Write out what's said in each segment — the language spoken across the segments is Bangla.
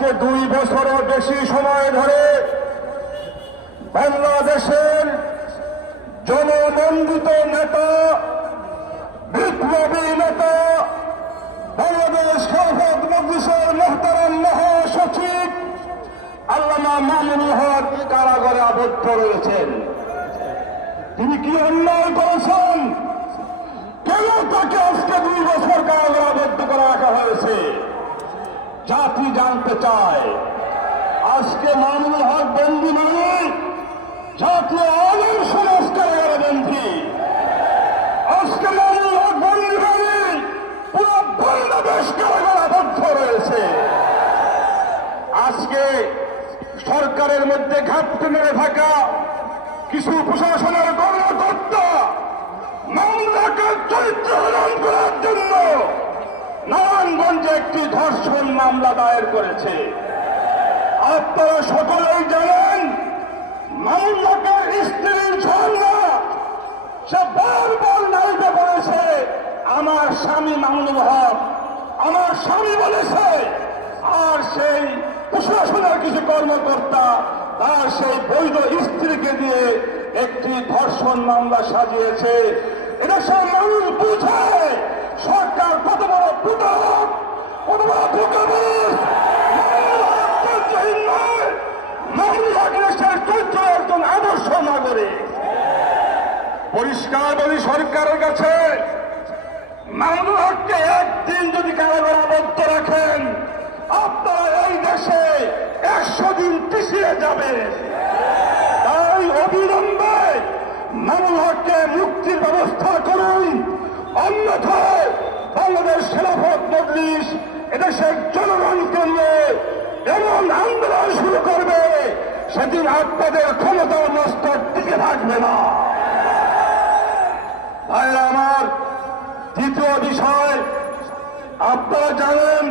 আজকে দুই বছরের বেশি সময় ধরে বাংলাদেশের জননন্দিত নেতা, বিপ্লবী নেতা, বাংলাদেশ খেলাফত মজলিসের মোহতারাম মহাসচিব আল্লামা মামুনুল হক কারাগারে আবদ্ধ রয়েছেন। তিনি কি অন্যায় করেছেন কেন তাকে আজকে দুই বছর কারাগারে আবদ্ধ করে রাখা হয়েছে জাতি জানতে চায়। আজকে মামুনুল হক বন্দী মানে জাতীয় আলম সমাজ বন্দী। আজকে মামুনুল হক বন্দী মানে পুরো বাংলাদেশ কারাগারে আবদ্ধ রয়েছে। আজকে সরকারের মধ্যে ঘাটতি মেরে থাকা কিছু প্রশাসনের কর্মকর্তা মামলাকে চরিত্র হরণ করার জন্য নারায়ণগঞ্জে একটি ধর্ষণ মামলা দায়ের করেছে। আপনারা সকলেই জানেন মামলাকার স্ত্রীর ঝর্ণা সে বারবার নাইতে বলেছে, আমার স্বামী মামুনুল হক, আমার স্বামী বলেছে, আর সেই প্রশাসনের কিছু কর্মকর্তা, তার সেই বৈধ স্ত্রীকে দিয়ে একটি ধর্ষণ মামলা সাজিয়েছে। এটা সব মানুষ বুঝে। সরকার কত বড় প্রতারক আদর্শ নাগরিক পরিষ্কার বলি সরকারের কাছে মামুনুল হককে একদিন যদি কারাগারে আবদ্ধ রাখেন, আপনারা এই দেশে একশো দিন পিছিয়ে যাবে তাই অবিলম্বে মামুনুল হককে মুক্তির ব্যবস্থা করুন। অন্যথায় বাংলাদেশ খেলাফত মজলিস এদেশের জনগণকে নিয়ে এমন আন্দোলন শুরু করবে, সেদিন আপনাদের ক্ষমতার মস্তক টিকে থাকবে না। ভাইরা আমার, দ্বিতীয় বিষয়, আপনারা জানেন,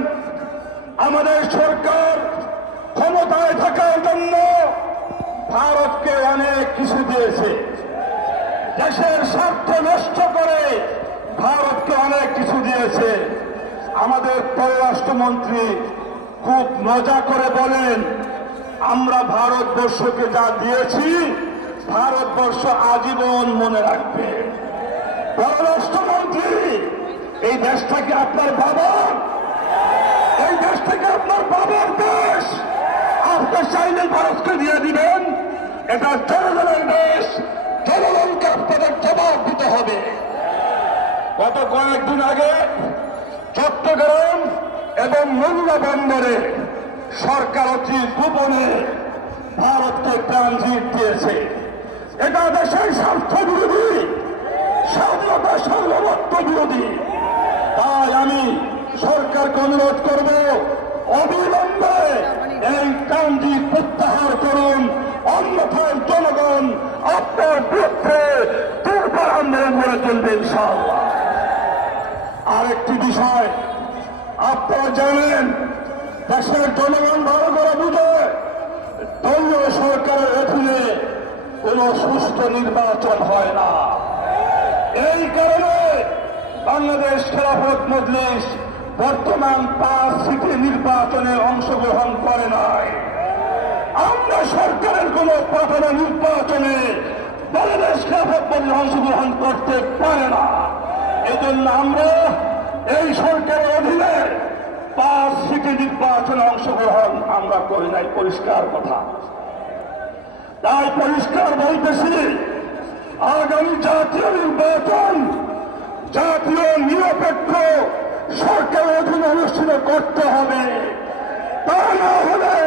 আমাদের সরকার ক্ষমতায় থাকার জন্য ভারতকে অনেক কিছু দিয়েছে। দেশের স্বার্থ নষ্ট করে ভারতকে অনেক কিছু দিয়েছে। আমাদের পররাষ্ট্রমন্ত্রী খুব মজা করে বলেন, আমরা ভারতবর্ষকে যা দিয়েছি, ভারতবর্ষ আজীবন মনে রাখবে। পররাষ্ট্রমন্ত্রী, এই দেশটা কি আপনার বাবা, এই দেশ থেকে আপনার বাবার দেশ, আপনি চাইলে ভারতকে দিয়ে দিবেন। এটা জনগণের দেশ, জনগণকে আপনাদের জবাব দিতে হবে। গত কয়েকদিন আগে চট্টগ্রাম এবং মংলা বন্দরে সরকার অতি গোপনে ভারতকে ট্রানজিট দিয়েছে। এটা দেশের স্বার্থ বিরোধী স্বাধীনতা সার্বভৌমত্ব বিরোধী। তাই আমি সরকারকে অনুরোধ করব, অবিলম্বে এই ট্রানজিট প্রত্যাহার করুন। অন্যথায় জনগণ আপনার বিরুদ্ধে দুর্বার আন্দোলন গড়ে তুলবে ইনশাআল্লাহ আরেকটি বিষয় আপনারা জানেন দেশের জনগণ ভালো করে বুঝে দলীয় সরকারের অধীনে কোন সুস্থ নির্বাচন হয় না। এই কারণে বাংলাদেশ খেলাফত মজলিস বর্তমান পাঁচ সিটি নির্বাচনে অংশগ্রহণ করে নাই। আমরা সরকারের কোন পাঠানো নির্বাচনে বাংলাদেশ খেলাফত মজলিস অংশগ্রহণ করতে পারে না। এজন্য আমরা এই সরকারের অধীনে পাঁচ সিটি নির্বাচনে অংশগ্রহণ আমরা করি নাই, পরিষ্কার কথা। তাই পরিষ্কার বলতেছি, আগামী জাতীয় নির্বাচন, জাতীয় নিরপেক্ষ সরকারের অধীনে অনুষ্ঠিত করতে হবে। তা না হলে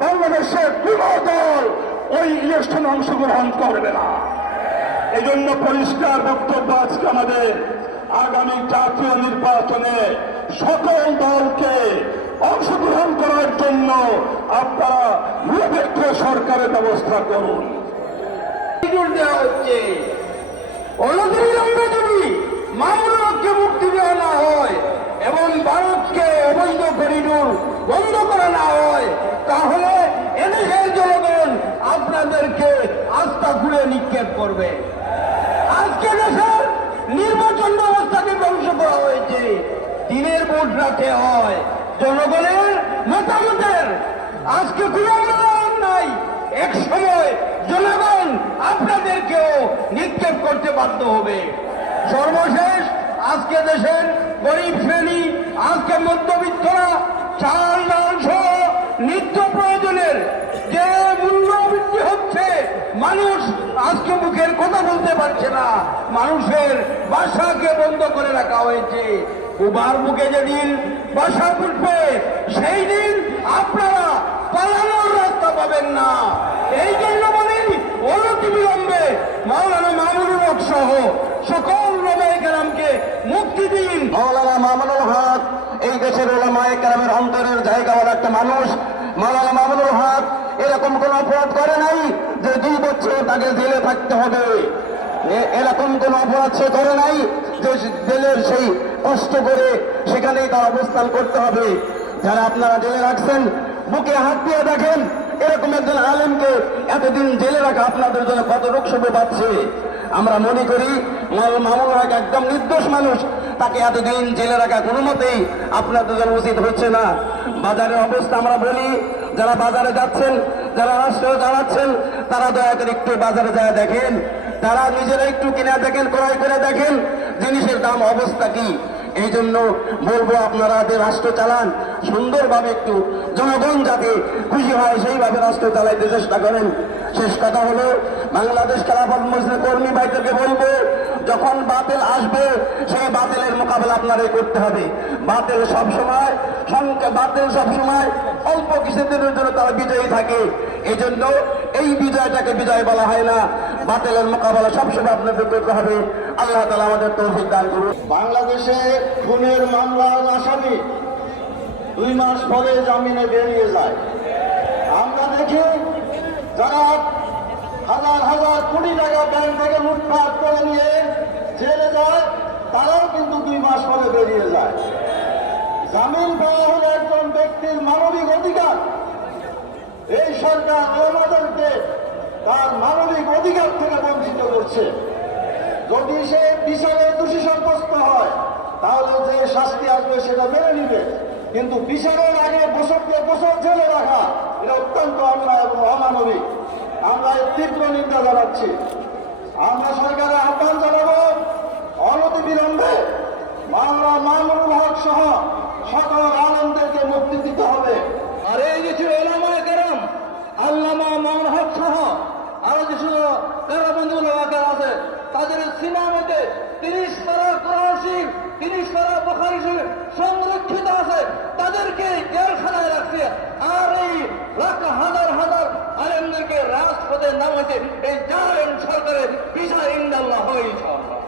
বাংলাদেশের কোন দল ওই ইলেকশনে অংশগ্রহণ করবে না। এই জন্য পরিষ্কার বক্তব্য আজকে আমাদের আগামী জাতীয় নির্বাচনে সকল দলকে অংশগ্রহণ করার জন্য আপনারা নিরপেক্ষ সরকারের ব্যবস্থা করুন। মুক্তি দেওয়া না হয় এবং ভারতকে অবৈধ করিডোর বন্ধ করা না হয়, তাহলে এদেশের জনগণ আপনাদেরকে আস্থা ঘুরে নিক্ষেপ করবে। আজকে ব্যবস্থাকে ধ্বংস করা হয়েছে দিনের ভোট রাতে হয়। জনগণের মতামতের আজকে কোনো নাই। এক সময় জনগণ আপনাদেরকেও নিক্ষেপ করতে বাধ্য হবে। সর্বশেষ আজকে দেশের গরিব শ্রেণি, আজকে মধ্যবিত্তরা চাল ডাল সহ নিত্য প্রয়োজনের যে মূল্য বৃদ্ধি হচ্ছে মানুষ আজকে মুখের কথা বলতে পারছে না। মানুষের বাসাকে বন্ধ করে রাখা হয়েছে। উবার বুকে যেদিন বাসা উঠবে সেই দিন আপনারা পালানোর রাস্তা পাবেন না। এই জন্য বলি, অনতি বিলম্বে মাওলানা মামুনুল হক সহ সকল রমাই গ্রামকে মুক্তি দিন। মাওলানা মামুনুল হক, এই দেশের ওলামায়ে কেরামের অন্তরের জায়গাওয়ালা একটা মানুষ। মাওলানা মামুনুল এরকম কোন অপরাধ করে নাই যে দুই বছর তাকে জেলে থাকতে হবে। এরকম কোন অপরাধ সে করে নাই যে জেলের সেই কষ্ট করে সেখানেই তার অবস্থান করতে হবে। যারা আপনারা জেলে রাখছেন বুকে হাত দিয়ে দেখেন, এরকম একজন আলেমকে এতদিন জেলে রাখা আপনাদের জন্য কত রোগ শুভে পাচ্ছে আমরা মনে করি মামুন একদম নির্দোষ মানুষ, তাকে এতদিন জেলে রাখা কোনো মতেই আপনাদের জন্য উচিত হচ্ছে না। বাজারের অবস্থা আমরা বলি, যারা বাজারে যাচ্ছেন, যারা রাষ্ট্র চালাচ্ছেন তারা দয়া করে একটু বাজারে যায় দেখেন। তারা নিজেরা একটু কিনে দেখেন, ক্রয় করে দেখেন, জিনিসের দাম, অবস্থা কি? এই জন্য বলব আপনারা যে রাষ্ট্র চালান, সুন্দরভাবে একটু জনগণ যাতে খুশি হয়, সেইভাবে রাষ্ট্র চালাইতে চেষ্টা করেন। শেষ কথা হলো, বাংলাদেশ খেলাফত মসজিদ কর্মী ভাইদেরকে বলব, যখন বাতিল আসবে, সেই বাতিলের মোকাবেলা আপনারাই করতে হবে। বাতিল সবসময়, সংখ্যা বাতিল সবসময়, অল্প কিছুদিনের জন্য তারা বিজয়ী থাকে। এই জন্য এই বিজয়টাকে বিজয় বলা হয় না। বাতিলের মোকাবেলা সবসময় আপনাদের করতে হবে। আল্লাহ তালা আমাদের তৌফিক দান করুন। বাংলাদেশে খুনের মামলার আসামি দুই মাস পরে জামিনে বেরিয়ে যায়। আমরা দেখি যারা হাজার হাজার কোটি টাকা ব্যাংক থেকে লুটপাট করে নিয়ে জেলে যায়, তারাও কিন্তু দুই মাস পরে বেরিয়ে যায়। জামিন পাওয়া হলো একজন ব্যক্তির মানবিক অধিকার এই সরকার আমাদেরকে তার মানবিক অধিকার থেকে বঞ্চিত করছে। যদি সে বিচারে দোষী সাব্যস্ত হয়, তাহলে যে শাস্তি আসবে সেটা মেনে নিবে। কিন্তু বিচারের আগে বছরকে বছর জেলে রাখা, এটা অত্যন্ত অন্যায় এবং অমানবিক। আমরা তীব্র নিন্দা জানাচ্ছি। আমরা সরকারের আহ্বান জানাব অনতি বিলম্বে বাংলা মামুনুল হক সহ সকল আনন্দকে মুক্তি দিতে হবে আর এই যে ছিল ওলামায়ে কেরাম আল্লামা মামুন হক সহ আরও যে ছিল কারাবন্ধু এলাকার আছে তাদের সিনেমাতে তিরিশ পারা কোরআন শরীফ সারা বখারি সংরক্ষিত আছে। তাদেরকে জেলখানায় রাখছে। আর এই লাখ হাজার হাজার আলেমদেরকে রাজপথে নামাইছে। এই জালেম সরকারের বিচার ইন্দাল্লাহ হয়ে ইনশাআল্লাহ।